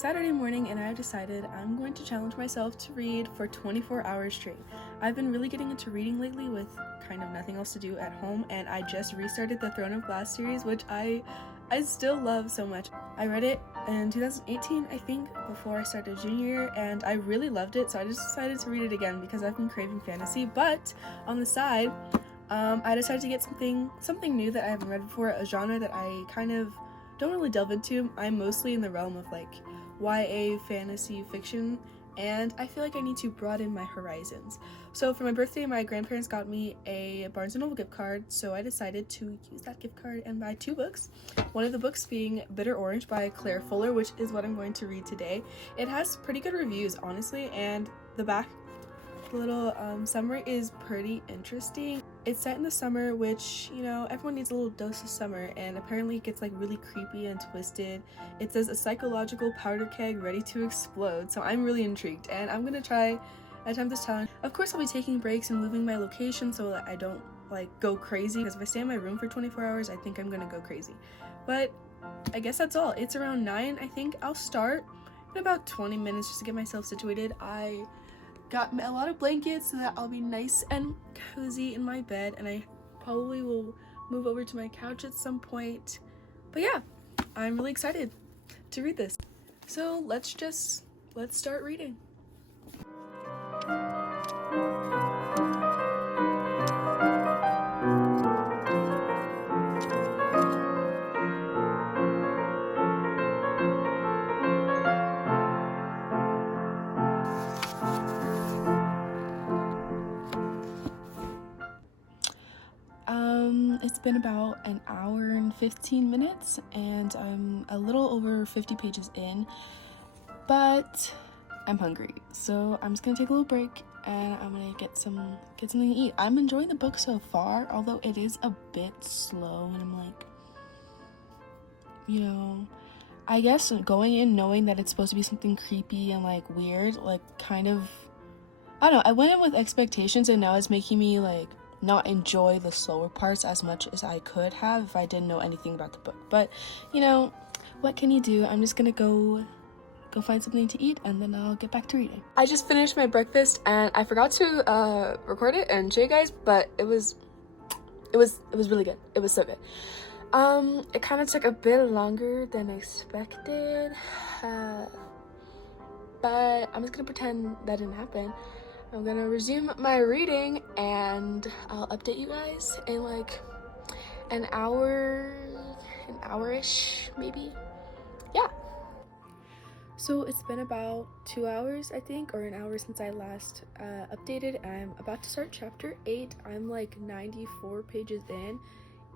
Saturday morning and I've decided I'm going to challenge myself to read for 24 hours straight. I've been really getting into reading lately with kind of nothing else to do at home, and I just restarted the Throne of Glass series, which I still love so much. I read it in 2018, I think, before I started junior year, and I really loved it, so I just decided to read it again because I've been craving fantasy. But on the side, I decided to get something new that I haven't read before, a genre that I kind of don't really delve into. I'm mostly in the realm of like YA fantasy fiction, and I feel like I need to broaden my horizons. So for my birthday, my grandparents got me a Barnes & Noble gift card, so I decided to use that gift card and buy 2 books. One of the books being Bitter Orange by Claire Fuller, which is what I'm going to read today. It has pretty good reviews, honestly, and the back little summary is pretty interesting. It's set in the summer, which, you know, everyone needs a little dose of summer, and apparently it gets like really creepy and twisted. It says a psychological powder keg ready to explode, so I'm really intrigued and I'm gonna attempt this challenge. Of course, I'll be taking breaks and moving my location so that I don't like go crazy, because if I stay in my room for 24 hours I think I'm gonna go crazy. But I guess that's all. It's around 9, I think. I'll start in about 20 minutes just to get myself situated. I got a lot of blankets so that I'll be nice and cozy in my bed, and I probably will move over to my couch at some point. But yeah, I'm really excited to read this. So let's start reading. It's been about an hour and 15 minutes, and I'm a little over 50 pages in, but I'm hungry, so I'm just gonna take a little break and I'm gonna get something to eat. I'm enjoying the book so far, although it is a bit slow, and I'm like, you know, I guess going in knowing that it's supposed to be something creepy and like weird, like kind of, I don't know, I went in with expectations, and now it's making me like not enjoy the slower parts as much as I could have if I didn't know anything about the book. But you know, what can you do? I'm just gonna go find something to eat, and then I'll get back to reading. I just finished my breakfast and I forgot to record it and show you guys, but it was really good. It was so good. It kind of took a bit longer than expected, but I'm just gonna pretend that didn't happen. I'm gonna resume my reading and I'll update you guys in like an hour-ish maybe. Yeah. So it's been about 2 hours, I think, or an hour since I last updated. I'm about to start chapter 8. I'm like 94 pages in.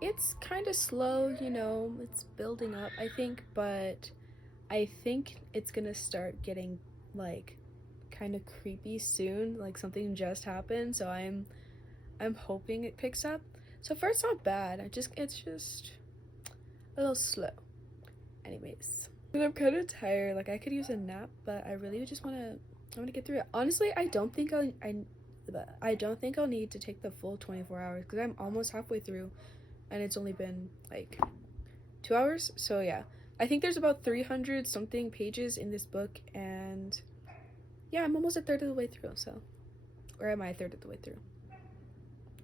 It's kind of slow, you know, it's building up, I think, but I think it's gonna start getting like kind of creepy soon, like something just happened, so I'm hoping it picks up. So far it's not bad, it's just a little slow. Anyways, and I'm kind of tired, like I could use a nap, but I really just want to get through it. Honestly, I don't think I'll need to take the full 24 hours because I'm almost halfway through and it's only been like 2 hours. So yeah, I think there's about 300 something pages in this book, and yeah, I'm almost a third of the way through, so, or am I a third of the way through?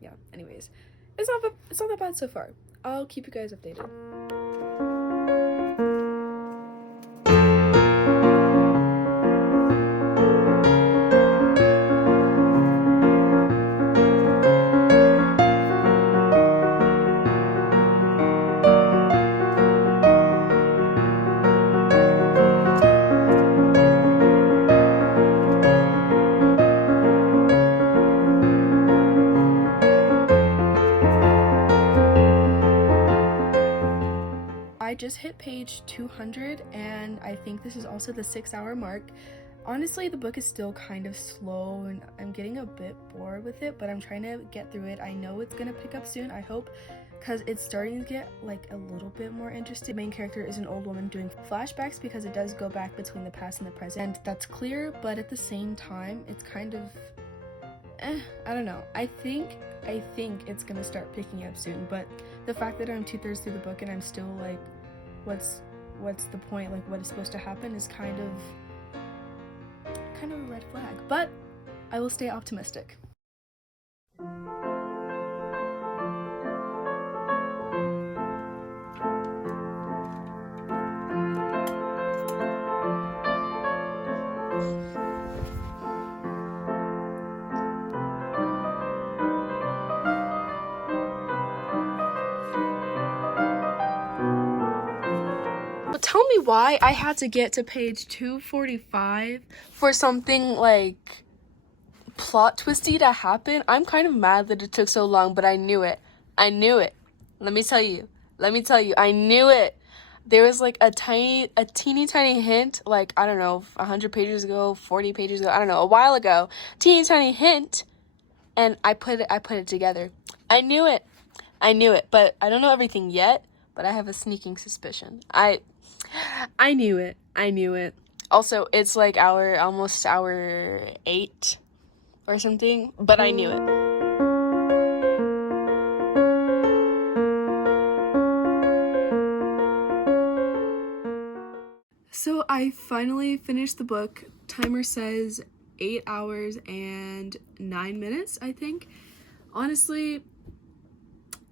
Yeah, anyways, it's not that bad so far. I'll keep you guys updated. I just hit page 200, and I think this is also the 6-hour mark. Honestly, the book is still kind of slow and I'm getting a bit bored with it, but I'm trying to get through it. I know it's gonna pick up soon, I hope, because it's starting to get like a little bit more interesting. The main character is an old woman doing flashbacks because it does go back between the past and the present, and that's clear, but at the same time it's kind of I don't know. I think it's gonna start picking up soon, but the fact that I'm 2/3 through the book and I'm still like, what's the point, like what is supposed to happen, is kind of a red flag. But I will stay optimistic. Tell me why I had to get to page 245 for something like plot twisty to happen. I'm kind of mad that it took so long, but I knew it. Let me tell you, I knew it. There was like a teeny tiny hint, like, I don't know, 100 pages ago, 40 pages ago, I don't know, a while ago, teeny tiny hint, and I put it together. I knew it, but I don't know everything yet, but I have a sneaking suspicion. I knew it. Also, it's like almost hour 8 or something, but I knew it. So I finally finished the book. Timer says 8 hours and 9 minutes, I think. Honestly,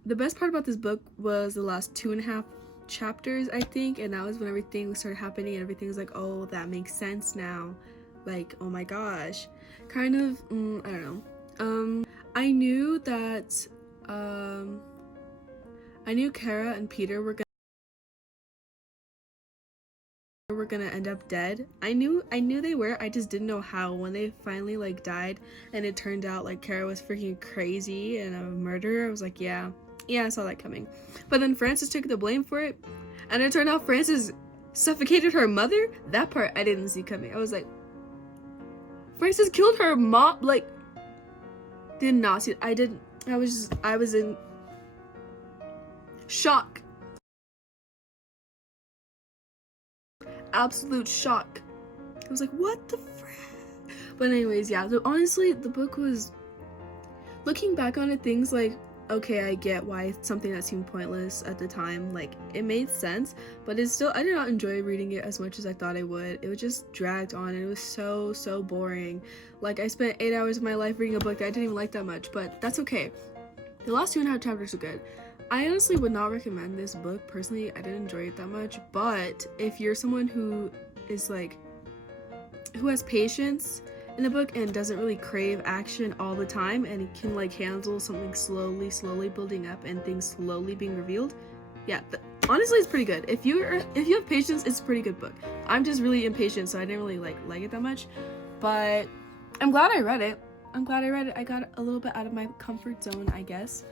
the best part about this book was the last 2.5 chapters, I think, and that was when everything started happening and everything was like, oh, that makes sense now, like, oh my gosh, kind of. I don't know. I knew that I knew Kara and Peter were gonna end up dead. I knew they were. I just didn't know how. When they finally like died and it turned out like Kara was freaking crazy and a murderer, I was like, yeah, I saw that coming. But then Frances took the blame for it, and it turned out Frances suffocated her mother. That part I didn't see coming. I was like, Frances killed her mom. Like, did not see it. I was in shock. Absolute shock. I was like, what the frick? But anyways, yeah, so honestly, the book was, looking back on it, things like, okay, I get why something that seemed pointless at the time, like, it made sense, but it's still, I did not enjoy reading it as much as I thought I would. It was just dragged on, and it was so boring. Like, I spent 8 hours of my life reading a book that I didn't even like that much, but that's okay. The last 2.5 chapters were good. I honestly would not recommend this book. Personally, I didn't enjoy it that much, but if you're someone who is like, who has patience in the book and doesn't really crave action all the time and can like handle something slowly building up and things slowly being revealed, yeah, honestly, it's pretty good. If you have patience, it's a pretty good book. I'm just really impatient, so I didn't really like it that much, but I'm glad I read it. I got a little bit out of my comfort zone, I guess.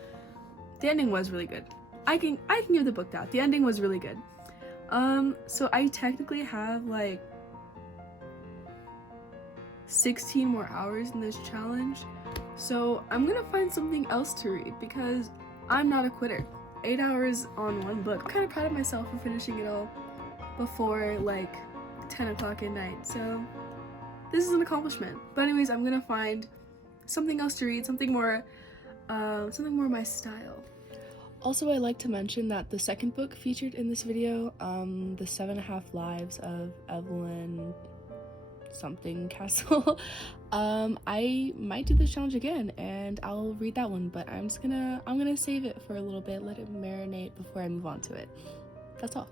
The ending was really good. I can give the book that. The ending was really good. So I technically have like 16 more hours in this challenge. So I'm gonna find something else to read because I'm not a quitter. 8 hours on one book. I'm kind of proud of myself for finishing it all before like 10 o'clock at night. So this is an accomplishment. But anyways, I'm gonna find something else to read, something more my style. Also, I'd like to mention that the second book featured in this video, The 7.5 Lives of Evelyn something Castle, I might do this challenge again and I'll read that one, but I'm gonna save it for a little bit, let it marinate before I move on to it. That's all.